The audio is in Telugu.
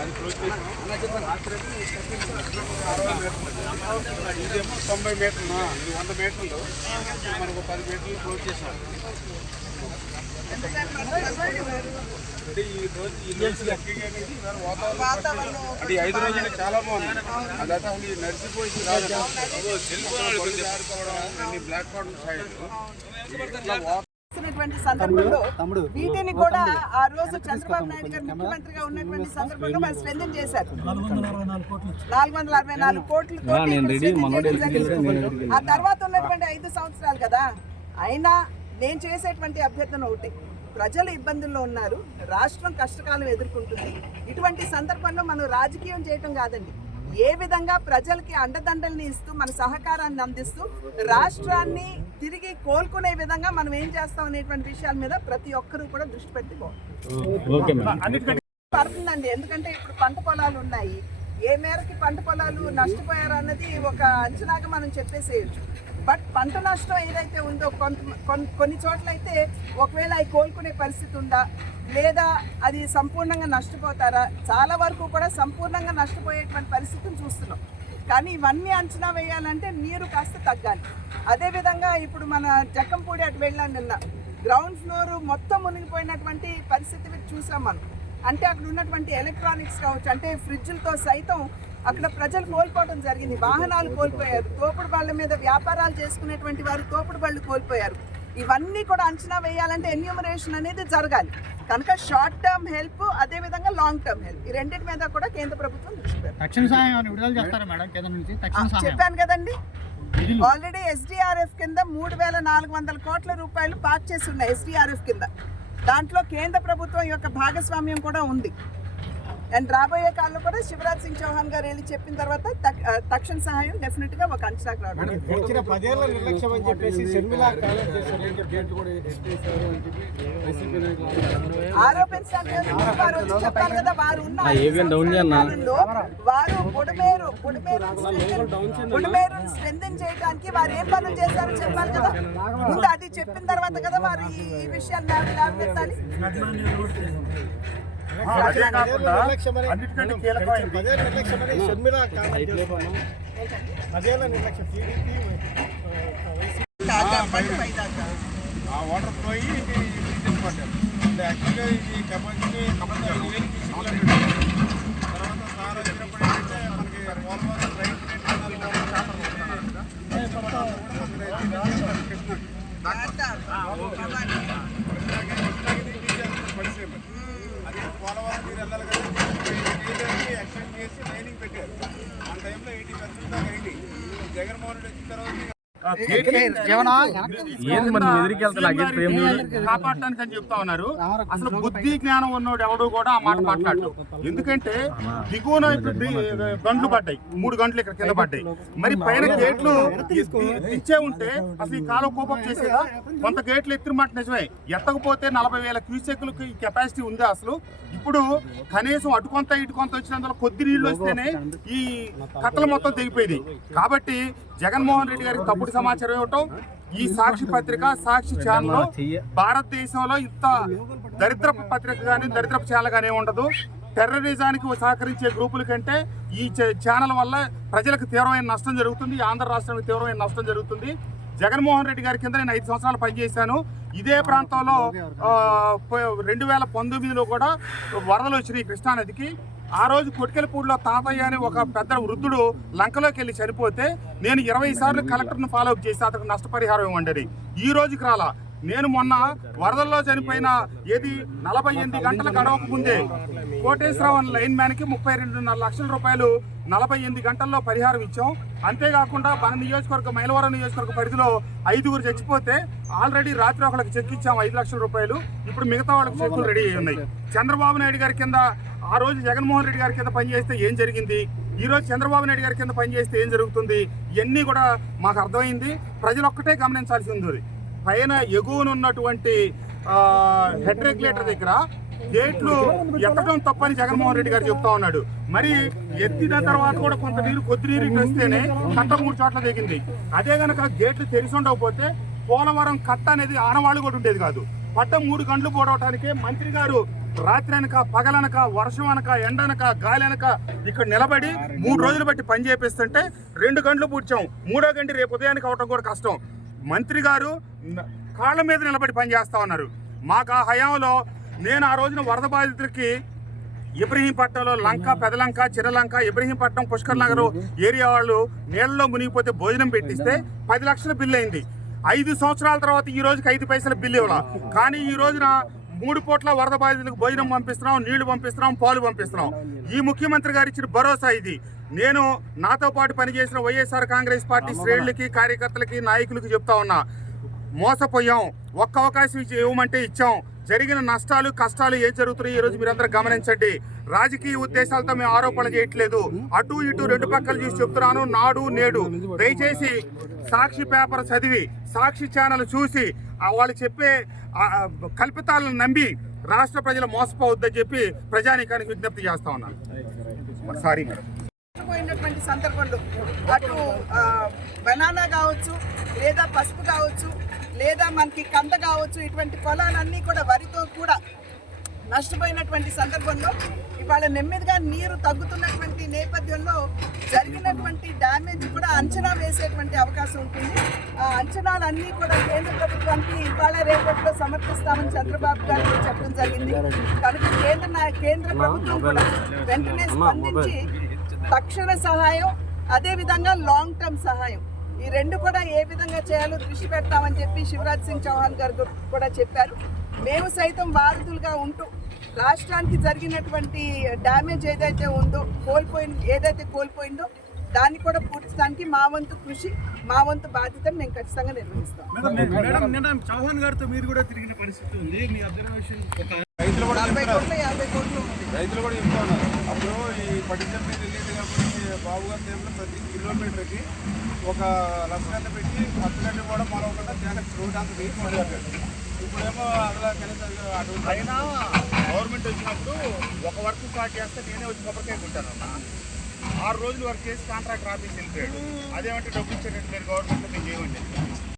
అది క్లోజ్ చేసాం. ఇదేమో 90 మీటర్లు, ఇది 100 మీటర్లు, మనకు 10 మీటర్లు క్లోజ్ చేసాం. అంటే ఈ రోజు వాతావరణం అంటే 5 రోజులు చాలా బాగుంది. అది అసలు నడిచిపోయింది బ్లాక్ వాటర్ సైడ్ సందర్భంలో వీటిని కూడా ఆ రోజు చంద్రబాబు నాయుడు గారు ముఖ్యమంత్రిగా ఉన్నటువంటి సందర్భంలో వాళ్ళు స్ట్రెంథెన్ చేశారు. 464 కోట్లు. ఆ తర్వాత ఉన్నటువంటి 5 సంవత్సరాలు కదా. అయినా నేను చేసేటువంటి అభ్యర్థన ఒకటి, ప్రజలు ఇబ్బందుల్లో ఉన్నారు, రాష్ట్రం కష్టకాలం ఎదుర్కొంటుంది. ఇటువంటి సందర్భంలో మనం రాజకీయం చేయటం కాదండి, ఏ విధంగా ప్రజలకి అండదండల్ని ఇస్తూ మన సహకారాన్ని అందిస్తూ రాష్ట్రాన్ని తిరిగి కోలుకునే విధంగా మనం ఏం చేస్తాం అనేటువంటి విషయాల మీద ప్రతి ఒక్కరూ కూడా దృష్టి పెట్టి పడుతుందండి. ఎందుకంటే ఇప్పుడు పంట పొలాలు ఉన్నాయి, ఏ మేరకి పంట పొలాలు నష్టపోయారు అన్నది ఒక అంచనాగా మనం చెప్పేసేయచ్చు. బట్ పంట నష్టం ఏదైతే ఉందో కొన్ని చోట్ల అయితే ఒకవేళ అవి కోలుకునే పరిస్థితి ఉందా, లేదా అది సంపూర్ణంగా నష్టపోతారా, చాలా వరకు కూడా సంపూర్ణంగా నష్టపోయేటువంటి పరిస్థితిని చూస్తున్నాం. కానీ ఇవన్నీ అంచనా వేయాలంటే నీరు కాస్త తగ్గాలి. అదేవిధంగా ఇప్పుడు మన జక్కంపూడి అటు వెళ్ళాను నిన్న, గ్రౌండ్ ఫ్లోర్ మొత్తం మునిగిపోయినటువంటి పరిస్థితి చూసాం మనం. అంటే అక్కడ ఉన్నటువంటి ఎలక్ట్రానిక్స్ కావచ్చు, అంటే ఫ్రిడ్జ్లతో సైతం అక్కడ ప్రజలు కోల్పోవడం జరిగింది, వాహనాలు కోల్పోయారు, తోపుడు బళ్ళ మీద వ్యాపారాలు చేసుకునేటువంటి వారు తోపుడు బళ్ళు కోల్పోయారు. ఇవన్నీ కూడా అంచనా వేయాలంటే ఎన్యూమరేషన్ అనేది జరగాలి. కనుక షార్ట్ టర్మ్ హెల్ప్, అదేవిధంగా లాంగ్ టర్మ్ హెల్ప్, ఈ రెండింటి మీద కూడా కేంద్ర ప్రభుత్వం దృష్టి పెట్టారు. చెప్పాను కదండి, ఆల్రెడీ SDRF కింద 3400 కోట్ల రూపాయలు పాక్ చేసి ఉన్నాయి. SDRF కింద దాంట్లో కేంద్ర ప్రభుత్వం యొక్క భాగస్వామ్యం కూడా ఉంది. అండ్ రాబోయే కాలంలో కూడా శివరాజ్ సింగ్ చౌహాన్ గారు వెళ్ళి చెప్పిన తర్వాత తక్షణ సహాయం డెఫినెట్ గా ఒక అంచనాకు రావడం. ఆరోపించడానికి చెప్పాలి కదా, వారు ఉన్న వారు బుడమేరు స్ట్రెంథెన్ చేయడానికి వారు ఏం పనులు చేశారో చెప్పాలి కదా. ముందు అది చెప్పిన తర్వాత కదా వారు ఈ విషయాలు లేవనెత్తాలి. అన్నిటికంటే కీలకమైంది ఆ వాటర్ పోయి యాక్చువల్గా ఇది కెపాసిటీ తర్వాత సార్ వచ్చినప్పుడు ఏంటంటే మనకి పోలవరం రైట్ అది పోలవరం మీరు వెళ్ళాలి కదా, ఎక్స్టెండ్ చేసి లైనింగ్ పెట్టారు. ఆ టైంలో 80% దాకా అయింది. జగన్మోహన్ రెడ్డి వచ్చిన తర్వాత కాపాడటానికి అని చెప్తా ఉన్నారు. అసలు బుద్ధి జ్ఞానం ఉన్నోడు ఎవడు కూడా ఆ మాట మాట్లాడు. ఎందుకంటే దిగువన గంటలు పడ్డాయి, 3 గంటలు ఇక్కడ కింద పడ్డాయి. మరి పైన గేట్లు ఇచ్చే ఉంటే అసలు ఈ కాలం కోపం చేసేదా? కొంత గేట్లు ఎత్తిన మాట నిజమే, ఎత్తకపోతే 40,000 క్యూసెక్లకు కెపాసిటీ ఉంది. అసలు ఇప్పుడు కనీసం అటుకొంత ఇటుకొంత వచ్చినందులో కొద్ది నీళ్లు వస్తేనే ఈ కట్టలు మొత్తం తెగిపోయింది. కాబట్టి జగన్మోహన్ రెడ్డి గారికి తప్పుడు సమాచారం ఇవ్వటం, ఈ సాక్షి పత్రిక, సాక్షి ఛానల్ భారతదేశంలో ఇంత దరిద్రపు పత్రిక కానీ దరిద్రపు ఛానల్ కానీ ఉండదు. టెర్రరిజానికి సహకరించే గ్రూపుల కంటే ఈ ఛానల్ వల్ల ప్రజలకు తీవ్రమైన నష్టం జరుగుతుంది, ఆంధ్ర రాష్ట్రానికి తీవ్రమైన నష్టం జరుగుతుంది. జగన్మోహన్ రెడ్డి గారి కింద నేను 5 సంవత్సరాలు పనిచేశాను. ఇదే ప్రాంతంలో 2019లో కూడా వరదలు వచ్చినాయి కృష్ణానదికి. ఆ రోజు కొట్కెలపూడిలో తాతయ్య అని ఒక పెద్ద వృద్ధుడు లంకలోకి వెళ్ళి చనిపోతే నేను 20 సార్లు కలెక్టర్ను ఫాలోఅప్ చేసి అతనికి నష్టపరిహారం ఇవ్వండి. ఈ రోజుకి రాలా. నేను మొన్న వరదల్లో చనిపోయిన 48 గంటల గడవక ముందే కోటేశ్వరరావు లైన్ మ్యాన్కి 32.5 లక్షల రూపాయలు 48 గంటల్లో పరిహారం ఇచ్చాం. అంతేకాకుండా మన నియోజకవర్గం మైలవరం నియోజకవర్గ పరిధిలో 5గురు చచ్చిపోతే ఆల్రెడీ రాత్రి ఒకళ్ళకి చెక్ ఇచ్చాం 5 లక్షల రూపాయలు. ఇప్పుడు మిగతా వాళ్ళకి చెక్కులు రెడీ అయి ఉన్నాయి. చంద్రబాబు నాయుడు గారి కింద ఆ రోజు జగన్మోహన్ రెడ్డి గారి కింద పనిచేస్తే ఏం జరిగింది, ఈ రోజు చంద్రబాబు నాయుడు గారి కింద పనిచేస్తే ఏం జరుగుతుంది, ఇవన్నీ కూడా మాకు అర్థమైంది. ప్రజలు ఒక్కటే గమనించాల్సి ఉంది, పైన ఎగువనున్నటువంటి హెడ్ రెగ్యులేటర్ దగ్గర గేట్లు ఎత్తడం తప్పని జగన్మోహన్ రెడ్డి గారు చెప్తా ఉన్నాడు. మరి ఎత్తిన తర్వాత కూడా కొంత నీరు కొద్ది నీరు వస్తేనే కట్ట 3 చోట్ల దిగింది. అదే కనుక గేట్లు తెరిచి ఉండకపోతే పోలవరం కట్ట అనేది ఆనవాళ్ళు కూడా ఉండేది కాదు. పట్ట 3 గంటలు పోవటానికే మంత్రి గారు రాత్రి అనక పగలనక వర్షం అనక ఎండనక గాలి అనక ఇక్కడ నిలబడి 3 రోజులు బట్టి పని చేపిస్తుంటే 2 గంటలు పూడ్చాం. 3వ గంట రేపు ఉదయానికి అవటం కూడా కష్టం. మంత్రి గారు కాళ్ళ మీద నిలబడి పని చేస్తా ఉన్నారు. మాకు ఆ హయాంలో నేను ఆ రోజున వరద బాధితులకి ఇబ్రహీంపట్నంలో లంక, పెదలంక, చిరలంక, ఇబ్రహీంపట్నం, పుష్కర్ నగర్ ఏరియా వాళ్ళు నీళ్ళలో మునిగిపోతే భోజనం పెట్టిస్తే 10 లక్షల బిల్లు అయింది. 5 సంవత్సరాల తర్వాత ఈ రోజుకి 5 పైసల బిల్లు ఇవ్వాల. కానీ ఈ రోజున 3 పూట్ల వరద బాధితులకు భోజనం పంపిస్తున్నాం, నీళ్లు పంపిస్తున్నాం, పాలు పంపిస్తున్నాం. ఈ ముఖ్యమంత్రి గారు ఇచ్చిన భరోసా ఇది. నేను నాతో పాటు పనిచేసిన వైఎస్ఆర్ కాంగ్రెస్ పార్టీ శ్రేణులకి, కార్యకర్తలకి, నాయకులకి చెప్తా ఉన్నా, మోసపోయాం. ఒక్క అవకాశం ఇవ్వమంటే ఇచ్చాం. జరిగిన నష్టాలు, కష్టాలు ఏం జరుగుతున్నాయి ఈరోజు మీరందరూ గమనించండి. రాజకీయ ఉద్దేశాలతో మేము ఆరోపణలు చేయట్లేదు. అటు ఇటు 2 పక్కలు చూసి చెప్తున్నాను. నాడు నేడు దయచేసి సాక్షి పేపర్ చదివి, సాక్షి ఛానల్ చూసి వాళ్ళు చెప్పే కల్పితాలను నమ్మి రాష్ట్ర ప్రజలు మోసపోవద్దని చెప్పి ప్రజానీకానికి విజ్ఞప్తి చేస్తా ఉన్నాను. Sorry madam. పోయినటువంటి సందర్భంలో అటు బనానా కావచ్చు, లేదా పసుపు కావచ్చు, లేదా మనకి కంద కావచ్చు, ఇటువంటి పొలాలన్నీ కూడా వరితో కూడా నష్టపోయినటువంటి సందర్భంలో ఇవాళ నెమ్మదిగా నీరు తగ్గుతున్నటువంటి నేపథ్యంలో జరిగినటువంటి డ్యామేజ్ కూడా అంచనా వేసేటువంటి అవకాశం ఉంటుంది. ఆ అంచనాలన్నీ కూడా కేంద్ర ప్రభుత్వానికి ఇవాళ రేపట్లో సమర్పిస్తామని చంద్రబాబు గారు చెప్పడం జరిగింది. కనుక కేంద్ర ప్రభుత్వం కూడా వెంటనే స్పందించి తక్షణ సహాయం, అదేవిధంగా లాంగ్ టర్మ్ సహాయం, ఈ 2 కూడా ఏ విధంగా చేయాలో దృష్టి పెడతామని చెప్పి శివరాజ్ సింగ్ చౌహాన్ గారు కూడా చెప్పారు. మేము సైతం బాధితులుగా ఉంటూ రాష్ట్రానికి జరిగినటువంటి డ్యామేజ్ ఏదైతే ఉందో, కోల్పోయిందో దాన్ని కూడా పూర్తించడానికి మా వంతు కృషి, మా వంతు బాధ్యతను మేము ఖచ్చితంగా నిర్వహిస్తాం. మేడం, చౌహాన్ గారితో మీరు కూడా తిరిగిన పరిస్థితి ఉంది. మీ అబ్జర్వేషన్ రైతులు కూడా 40 కోట్లు రైతులు కూడా చెప్తా ఉన్నారు. అప్పుడు ఈ పట్టించల మీద వెళ్ళేది కాబట్టి బాబు గారి టైంలో ప్రతి కిలోమీటర్కి 1 లక్ష పెట్టి 10 గంటలు కూడా మొలవకుండా జగన్ రోడ్ అంత వేసి మొదలెట్టాడు. ఇప్పుడేమో అలా కనీసం అటువంటి అయినా గవర్నమెంట్ వచ్చినప్పుడు ఒక వర్క్ స్టార్ట్ చేస్తే నేనే వచ్చి కొబ్బరికాయ కొట్టాను అన్న. 6 రోజులు వర్క్ చేసి కాంట్రాక్ట్ ఆఫీస్ వెళ్ళిపోయాడు. అదేమంటే డబ్బు ఇచ్చేటట్టు మీరు గవర్నమెంట్ మేము చేయమండి.